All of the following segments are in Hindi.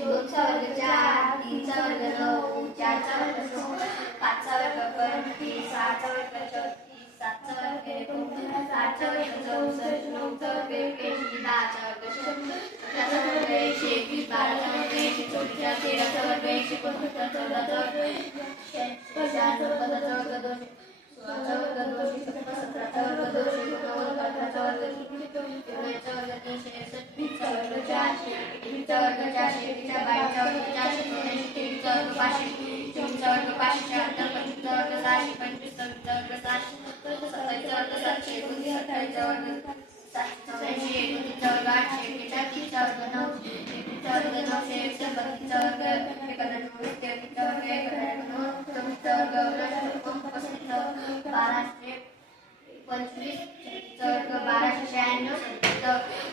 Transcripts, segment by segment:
दोनचा वर्ग चार तीनचा वर्ग नऊ चारचा वर्ग सोळा पाचचा वर्ग पंचवीस सहाचा वर्ग चौतीस सातचा वर्ग एकोणतीस आठचा वर्ग चौसष्ट नऊचा वर्ग एक्याऐंशी दहाचा वर्ग शंभर वर्ग एकशे एकवीस बाराचा वर्ग एकशे चोवीस तेराचा वर्ग एकशे पंच्याहत्तर चौदाचा वर्ग एकशे शहाण्णव पंधराचा वर्ग दोनशे एकवीसचा वर्ग चारशे एकवीसचा बावीसचा वर्ग चारशे चौऱ्याऐंशी पंचवीस सव्वीसचा वर्ग सहाशे सत्तर सत्तावीसचा सातशे एकोणतीस अठ्ठावीसचा वर्ग सातशे चौऱ्याऐंशी एकोणतीसचा वर्ग आठशे एक्केचाळीस तीसचा वर्ग नऊशे एकवीसचा नऊशे एकसष्ट बत्तीसचा वर्ग एकोणनव्वद तेहतीसचा वर्ग एकोणनव्वद चौतीसचा वर्ग एकोणनव्वद पस्तीसचा बाराशे पंचवीस छत्तीसचा बाराशे शहाण्णव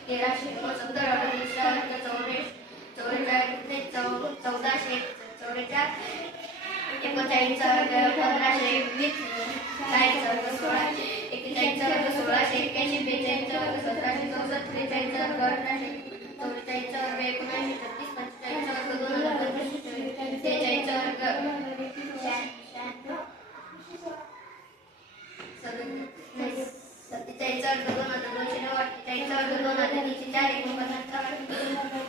तेराशे एकोणसत्तर अडतीसचा वर्ग चौवेचाळीस चौवेचाळीस चौ चौदाशे एकोणचाळीसचा वर्ग दोन हज़ार त्रेचाळीसचा वर्ग सत्तेचाळीसचा वर्ग दोनशे नऊ अठ्ठेचाळीसचा वर्ग दोन हज़ार तीनशे चार एकोणपन्नासचा वर्ग